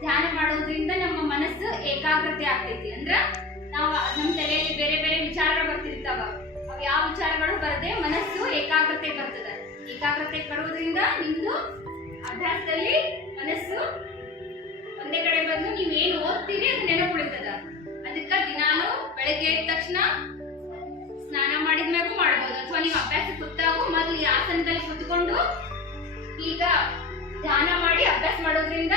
ಧ್ಯಾನ ಮಾಡೋದ್ರಿಂದ ನಮ್ಮ ಮನಸ್ಸು ಏಕಾಗ್ರತೆ ಆಗ್ತೈತಿ. ಅಂದ್ರ ನಾವು ನಮ್ಮ ತಲೆಯಲ್ಲಿ ಬೇರೆ ಬೇರೆ ವಿಚಾರಗಳು ಬರ್ತಿರ್ತಾವ, ಅವು ಯಾವ ವಿಚಾರಗಳು ಬರದೆ ಮನಸ್ಸು ಏಕಾಗ್ರತೆ ಬರ್ತದ. ಏಕಾಗ್ರತೆ ಬರೋದ್ರಿಂದ ನಿಮ್ದು ಅಭ್ಯಾಸದಲ್ಲಿ ಮನಸ್ಸು ಒಂದೇ ಕಡೆ ಬಂದು ನೀವು ಏನು ಓದ್ತೀರಿ ಅದು ನೆನಪುಳಿತದ. ಅದಕ್ಕೆ ದಿನಾಲು ಬೆಳಗ್ಗೆ ಎದ್ದ ತಕ್ಷಣ ಸ್ನಾನ ಮಾಡಿದ್ಮ್ಯಾಗೂ ಮಾಡಬಹುದು, ಅಥವಾ ನೀವು ಅಭ್ಯಾಸ ಕೂತಾಗೂ ಮೊದಲು ಈ ಆಸನದಲ್ಲಿ ಕೂತ್ಕೊಂಡು ಈಗ ಧ್ಯಾನ ಮಾಡಿ ಅಭ್ಯಾಸ ಮಾಡೋದ್ರಿಂದ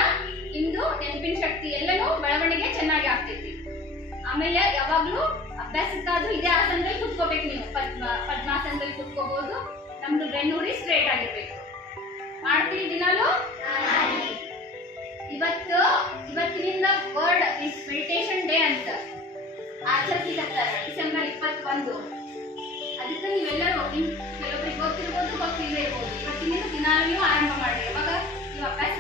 ನಿಮ್ದು ನೆನಪಿನ ಶಕ್ತಿ ಎಲ್ಲನೂ ಬೆಳವಣಿಗೆ ಚೆನ್ನಾಗಿ ಆಗ್ತೈತಿ. ಆಮೇಲೆ ಯಾವಾಗ್ಲೂ ಅಭ್ಯಾಸಕ್ಕಾದ್ರೂ ಇದೇ ಆಸನದಲ್ಲಿ ಕುತ್ಕೋಬೇಕು. ನೀವು ಪದ್ಮಾಸನದಲ್ಲಿ ಕುತ್ಕೋಬಹುದು. ನಮ್ದು ಬೆನ್ನುರಿ ಸ್ಟ್ರೇಟ್ ಆಗಿರ್ಬೇಕು. ಮಾಡ್ತೀರಿ ದಿನಾಲು? ಇವತ್ತಿನಿಂದ ವರ್ಲ್ಡ್ ಇಸ್ ಮೆಡಿಟೇಷನ್ ಡೇ ಅಂತ ಆಚರಿಸಿದ್ದಾರೆ, ಡಿಸೆಂಬರ್ 21. ಅದಕ್ಕೆ ನೀವೆಲ್ಲರೂ ಕೆಲವೊಬ್ಬರಿಗೆ ಗೊತ್ತಿರ್ಬೋದು, ಗೊತ್ತಿಲ್ಲದೆ ಇರ್ಬೋದು. ಇವತ್ತಿನಿಂದ ದಿನಾಲು ನೀವು ಆರಂಭ ಮಾಡಿ. ಯಾವಾಗ ನೀವು ಅಭ್ಯಾಸ